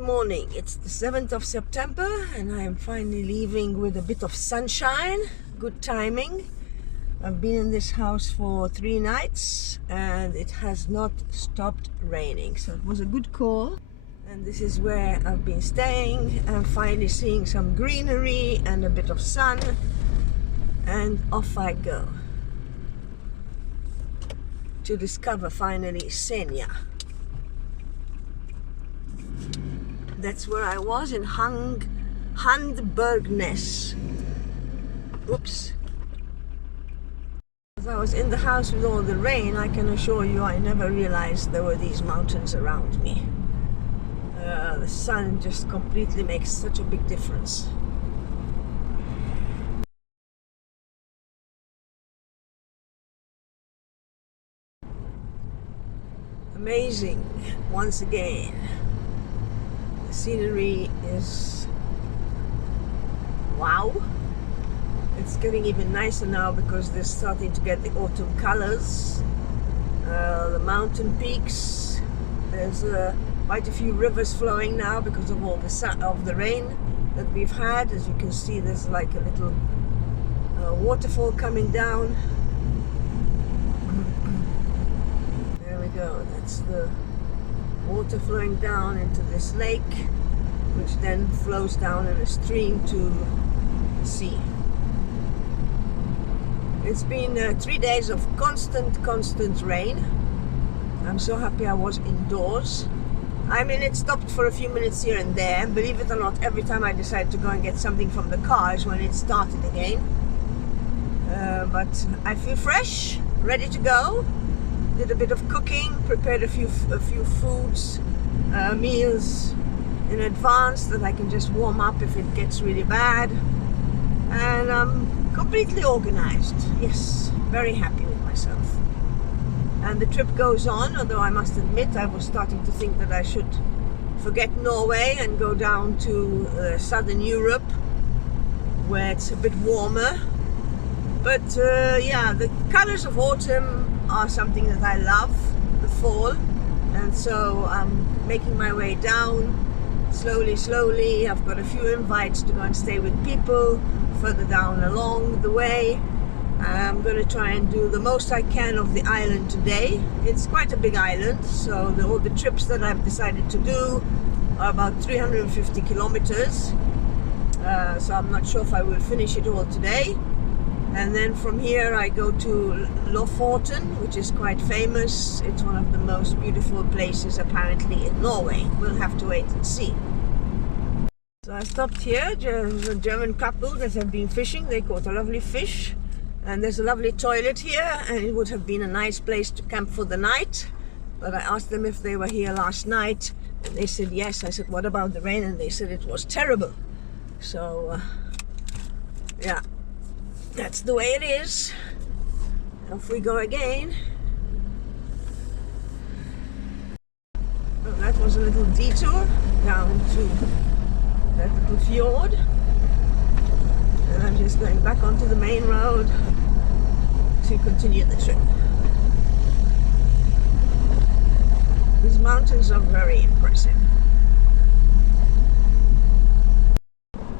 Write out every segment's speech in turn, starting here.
Morning. It's the 7th of September and I am finally leaving with a bit of sunshine. Good timing. I've been in this house for 3 nights and it has not stopped raining, so it was a good call. And this is where I've been staying. I'm finally seeing some greenery and a bit of sun, and off I go to discover finally Senja. That's where I was, in Handbergness. Oops. As I was in the house with all the rain, I can assure you I never realized there were these mountains around me. The sun just completely makes such a big difference. Amazing, once again. The scenery is wow. It's getting even nicer now because they're starting to get the autumn colors. The mountain peaks. There's quite a few rivers flowing now because of all the rain that we've had. As you can see, there's like a little waterfall coming down. There we go. That's the water flowing down into this lake, which then flows down in a stream to the sea. It's been 3 days of constant rain. I'm so happy I was indoors. I mean, it stopped for a few minutes here and there. Believe it or not, every time I decide to go and get something from the car is when it started again. But I feel fresh, ready to go. Did a bit of cooking, prepared a few foods, meals in advance that I can just warm up if it gets really bad. And I'm completely organized. Yes, very happy with myself. And the trip goes on, although I must admit I was starting to think that I should forget Norway and go down to southern Europe, where it's a bit warmer. But yeah, the colors of autumn are something that I love, the fall, and so I'm making my way down slowly. I've got a few invites to go and stay with people further down along the way. I'm going to try and do the most I can of the island today. It's quite a big island, so all the trips that I've decided to do are about 350 kilometers, so I'm not sure if I will finish it all today. And then from here I go to Botn, which is quite famous. It's one of the most beautiful places apparently in Norway. We'll have to wait and see. So I stopped here. There's a German couple that have been fishing. They caught a lovely fish. And there's a lovely toilet here, and it would have been a nice place to camp for the night. But I asked them if they were here last night, and they said yes. I said, what about the rain? And they said it was terrible. So yeah. That's the way it is. Off we go again. Well, that was a little detour down to that little fjord. And I'm just going back onto the main road to continue the trip. These mountains are very impressive.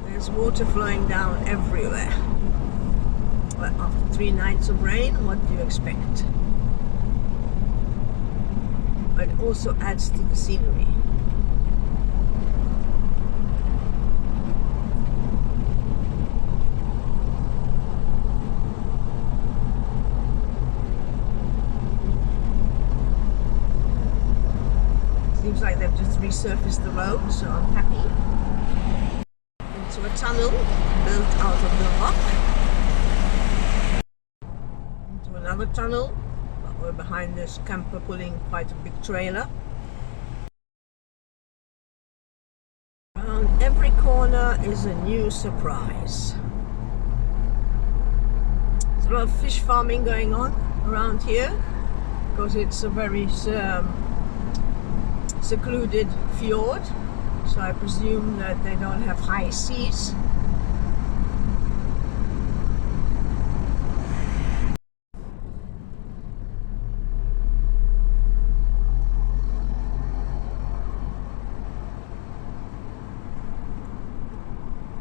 There's water flowing down everywhere. But after 3 nights of rain, what do you expect? But it also adds to the scenery. Seems like they've just resurfaced the road, so I'm happy. Into a tunnel built out of the rock. Another tunnel, but we're behind this camper pulling quite a big trailer. Around every corner is a new surprise. There's a lot of fish farming going on around here because it's a very secluded fjord, so I presume that they don't have high seas.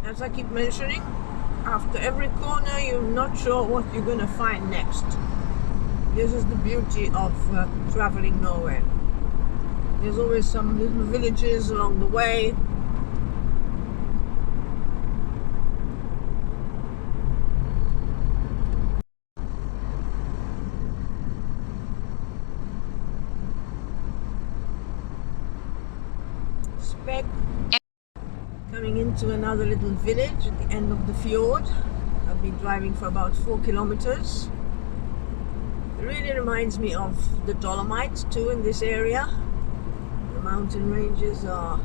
as I keep mentioning, after every corner you're not sure what you're gonna find next. This is the beauty of traveling Norway. There's always some little villages along the way. Coming into another little village at the end of the fjord. I've been driving for about 4 kilometers. It really reminds me of the Dolomites too in this area. The mountain ranges are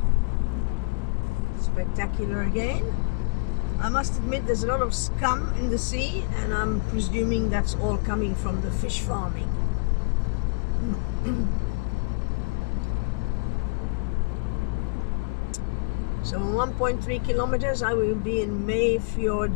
spectacular again. I must admit there's a lot of scum in the sea, and I'm presuming that's all coming from the fish farming. So in 1.3 kilometers I will be in Fjord.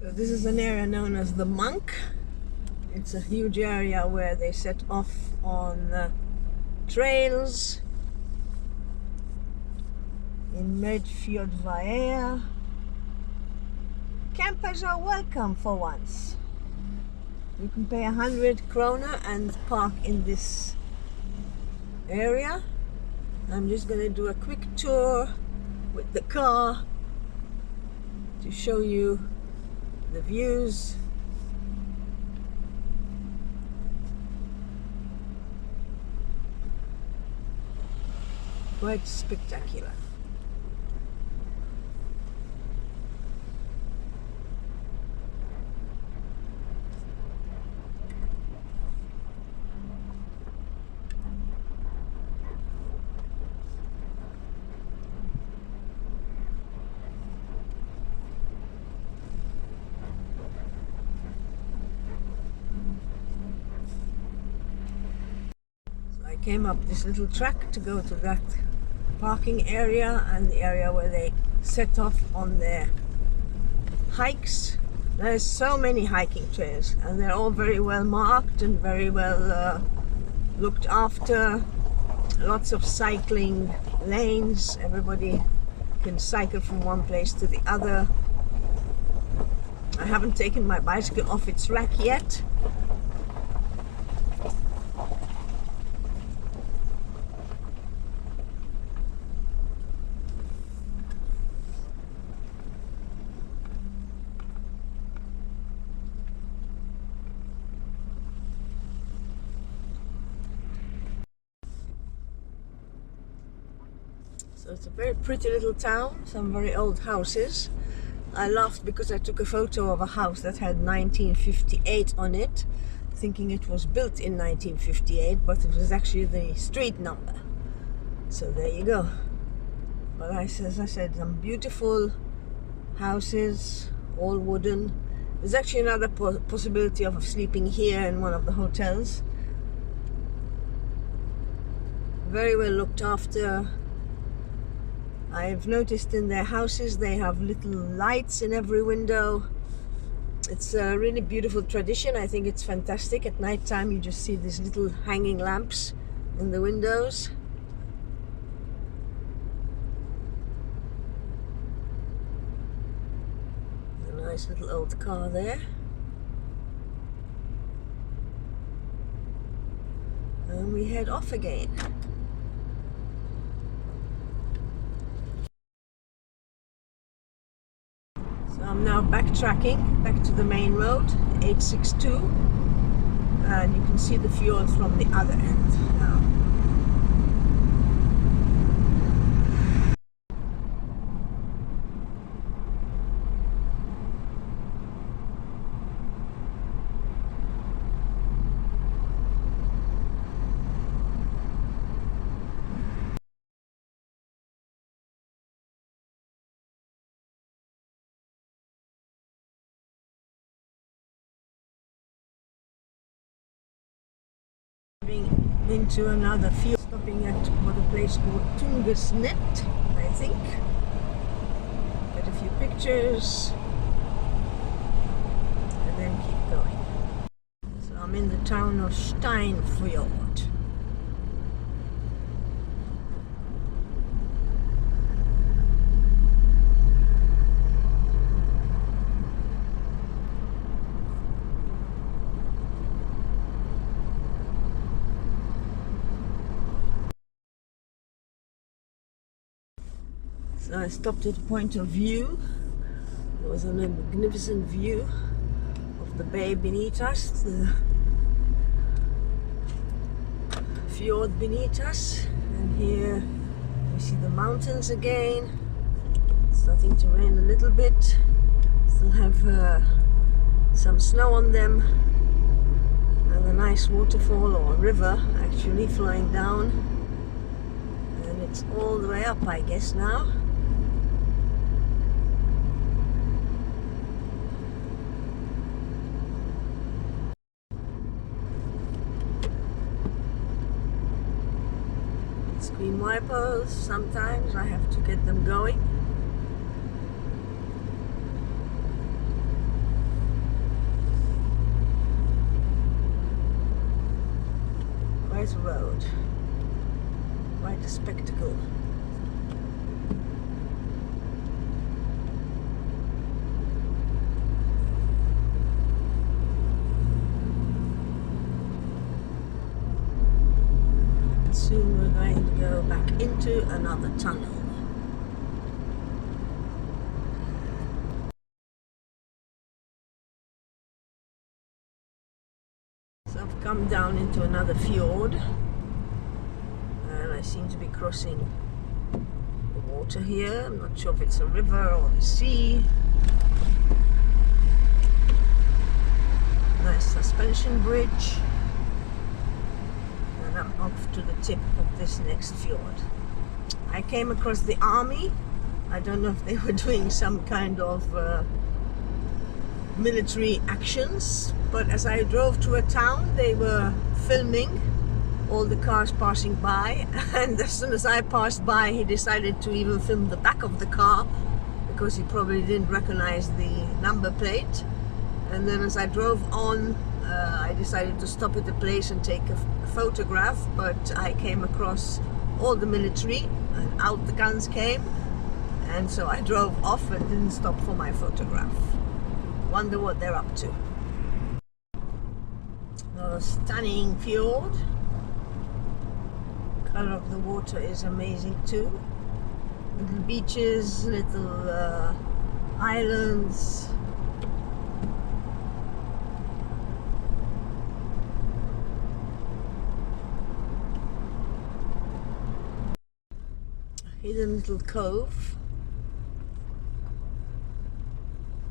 So this is an area known as the Monk. It's a huge area where they set off on trails in Fjord. Campers are welcome for once. You can pay 100 kroner and park in this area. I'm just going to do a quick tour with the car to show you the views. Quite spectacular. I came up this little track to go to that parking area and the area where they set off on their hikes. There's so many hiking trails and they're all very well marked and very well looked after. Lots of cycling lanes. Everybody can cycle from one place to the other. I haven't taken my bicycle off its rack yet. So it's a very pretty little town, some very old houses. I laughed because I took a photo of a house that had 1958 on it, thinking it was built in 1958, but it was actually the street number. So there you go. But as I said, some beautiful houses, all wooden. There's actually another possibility of sleeping here in one of the hotels. Very well looked after. I've noticed in their houses they have little lights in every window. It's a really beautiful tradition. I think it's fantastic. At night time you just see these little hanging lamps in the windows. A nice little old car there. And we head off again. I'm now backtracking back to the main road, 862, and you can see the fjord from the other end now. Into another field, stopping at what a place called Tungesnet, I think. pictures, and then keep going. So I'm in the town of Fjord. So I stopped at a point of view. There was a magnificent view of the bay beneath us, the fjord beneath us, and here we see the mountains again. It's starting to rain a little bit. Still have some snow on them, and a nice waterfall or river actually flowing down, and it's all the way up, I guess, now. Screen wipers, sometimes I have to get them going. Quite a road, quite a spectacle. Soon we're going to go back into another tunnel. So I've come down into another fjord, and I seem to be crossing the water here. I'm not sure if it's a river or the sea. Nice suspension bridge. I'm off to the tip of this next fjord. I came across the army. I don't know if they were doing some kind of military actions, but as I drove to a town, they were filming all the cars passing by, and as soon as I passed by, he decided to even film the back of the car because he probably didn't recognize the number plate. And then as I drove on, I decided to stop at the place and take a photograph, but I came across all the military and out the guns came, and so I drove off and didn't stop for my photograph. Wonder what they're up to. A stunning fjord. Color of the water is amazing too. Little beaches, little islands. Hidden little cove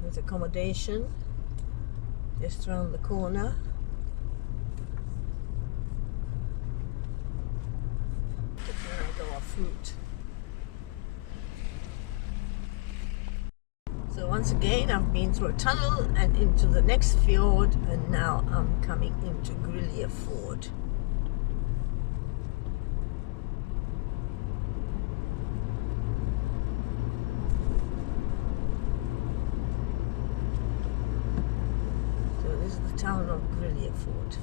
with accommodation just around the corner. There I go off route. So once again I've been through a tunnel and into the next fjord, and now I'm coming into Fjord. Town of Fjord.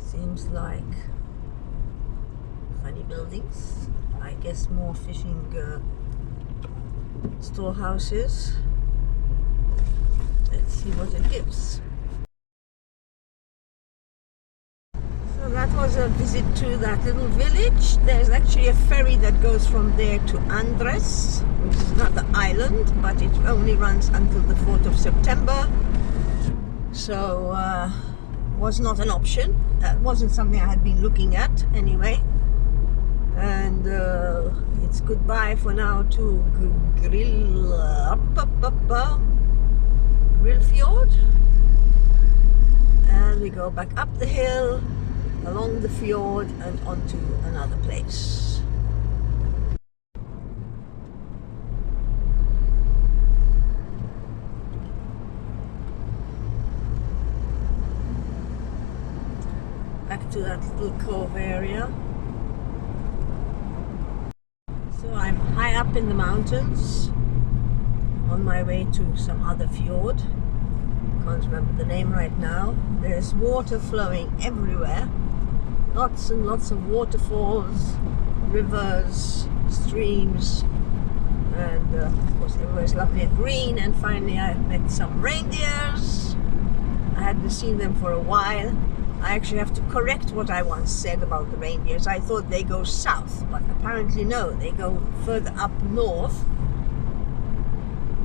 Seems like funny buildings. I guess more fishing storehouses. Let's see what it gives. So that was a visit to that little village. There's actually a ferry that goes from there to Andres, which is another island, but it only runs until the 4th of September. So was not an option. That wasn't something I had been looking at anyway. And it's goodbye for now to Fjord. And we go back up the hill, along the fjord, and onto another place. Back to that little cove area. So I'm high up in the mountains on my way to some other fjord. Can't remember the name right now. There's water flowing everywhere. Lots and lots of waterfalls, rivers, streams, and of course everywhere is lovely and green. And finally I met some reindeers. I hadn't seen them for a while. I actually have to correct what I once said about the reindeers. I thought they go south, but apparently no, they go further up north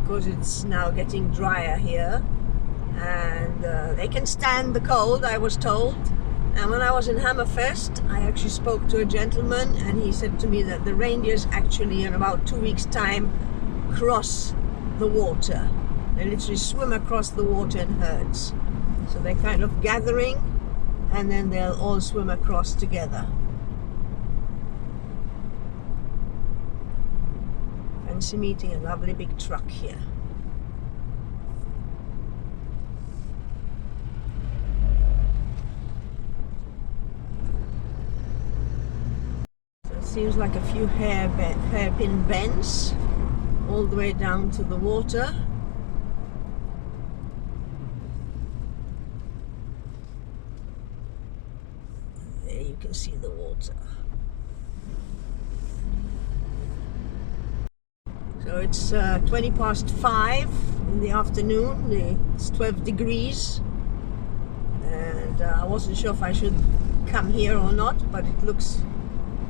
because it's now getting drier here, and they can stand the cold, I was told. And when I was in Hammerfest, I actually spoke to a gentleman, and he said to me that the reindeers actually in about 2 weeks' time cross the water. They literally swim across the water in herds. So they're kind of gathering, and then they'll all swim across together. Fancy meeting a lovely big truck here. So it seems like a few hairpin bends all the way down to the water. You can see the water. So it's 20 past 5 in the afternoon. It's 12 degrees, and I wasn't sure if I should come here or not, but it looks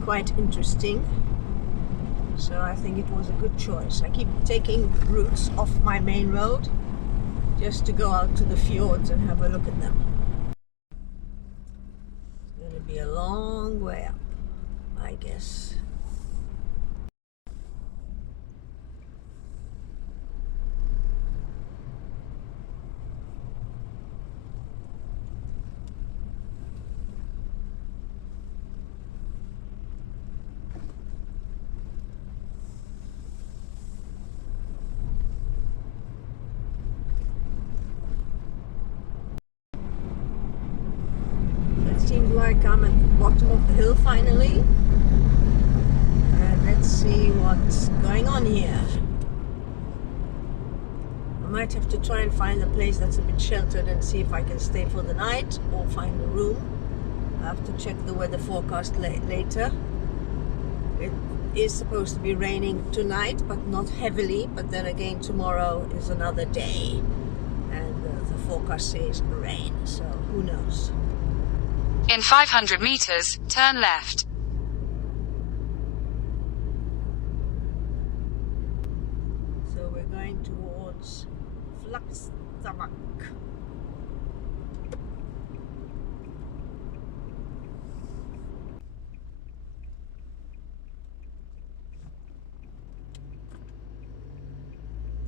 quite interesting, so I think it was a good choice. I keep taking routes off my main road just to go out to the fjords and have a look at them. Be a long way up, I guess. Seems like I'm at the bottom of the hill finally, and let's see what's going on here. I might have to try and find a place that's a bit sheltered and see if I can stay for the night or find a room. I have to check the weather forecast later. It is supposed to be raining tonight, but not heavily, but then again tomorrow is another day, and the forecast says rain, so who knows. In 500 meters, turn left. So we're going towards Fjord.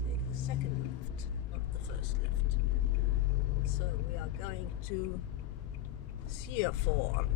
Take the second left, not the first left. So we are going to Fjord.